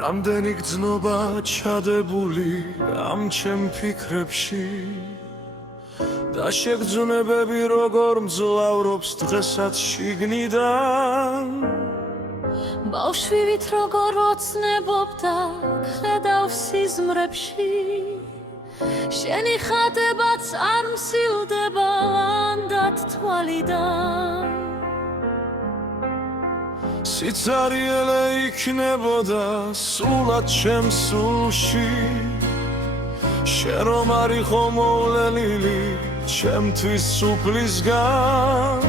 რამდენი გრძნობა ჩადებული ამ ჩემ ფიქრებში და შეგრძნებები როგორ მძლავრობს დღესაც შიგნიდან ბავშვივით როგორ ოცნებობდა ხედავ სიზმრებში შენი ხატებაც არ მსილდება ლანდად თვალიდან სიცარიელე იქნებოდა სულად ჩემ სულში შენ რომ არ იყო მოვლენილი ჩემთვის სუფლისგან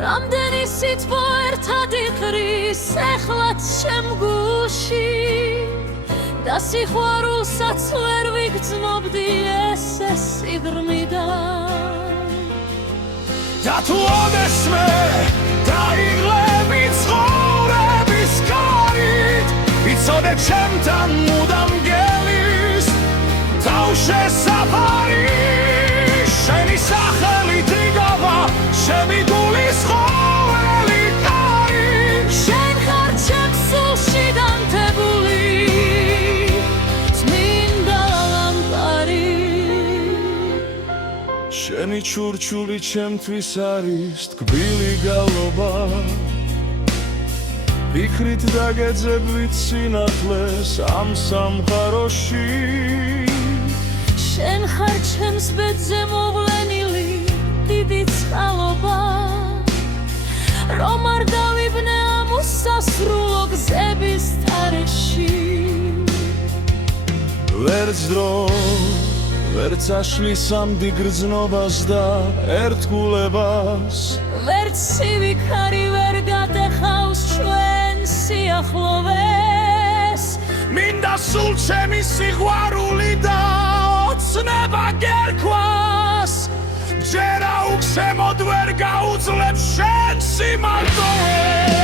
რამდენი სითბო ერთად იყრის ეხლაც ჩემ გულში და სიყვარულსაც ვერ ვიგრძნობდი ესე სიღრმიდან და თუ ოდესმე დაიღლები ცხოვრების კარით იცოდე ჩემთან მუდამ გელის თავშე საფარი შენი სახელით იგავა ჩემი გულის ყოველი კარი შენ ხარ ჩემ სულში დამთებული წმინდა ლამპარი შენი ჩურჩული ჩემთვის არის თკბილი გალობა ფიქრით დაგეძებვით სინათლეს ამ სამყაროში შენ ხარ ჩემს ბედზე მოვლენილი დიდი წყალობა რომ არ დავიბნე ამ უსასრულო გზების თარეში ვერც დრო ვერც აშლის ამ დიდ გრძნობას და ერთგულებას ვერც სივიქარი ვერ გატეხავს ჩვენ სიახლოვეს მინდა სულ ჩემი სიყვარული და ოცნება გერქვას ჯერა უგზემოდ ვერ გაუძლებს შენ სიმარტოვეს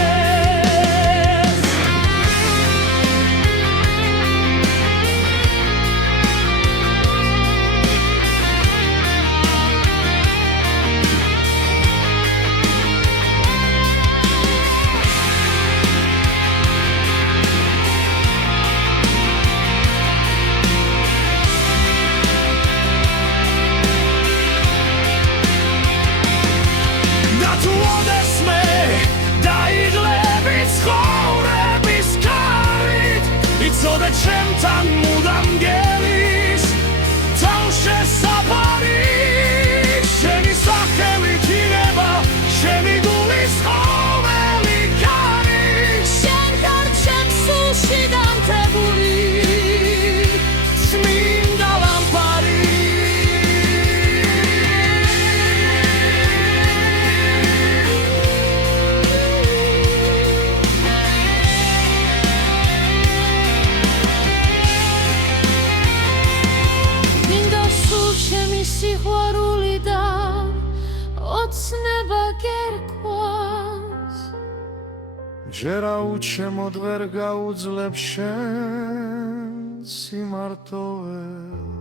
იცოდე ჩემთან მუდამ გელის თავშე საფარი შენი სახელით იღება შენი გულის ყოველი კარი შენ ხარ ჩემ სულში დამთებული წმინდა ლამპარი სიყვარული და ოცნება გერქვას ჯერა უჩემოდ ვერ გაუძლებს შენ სიმარტოვეს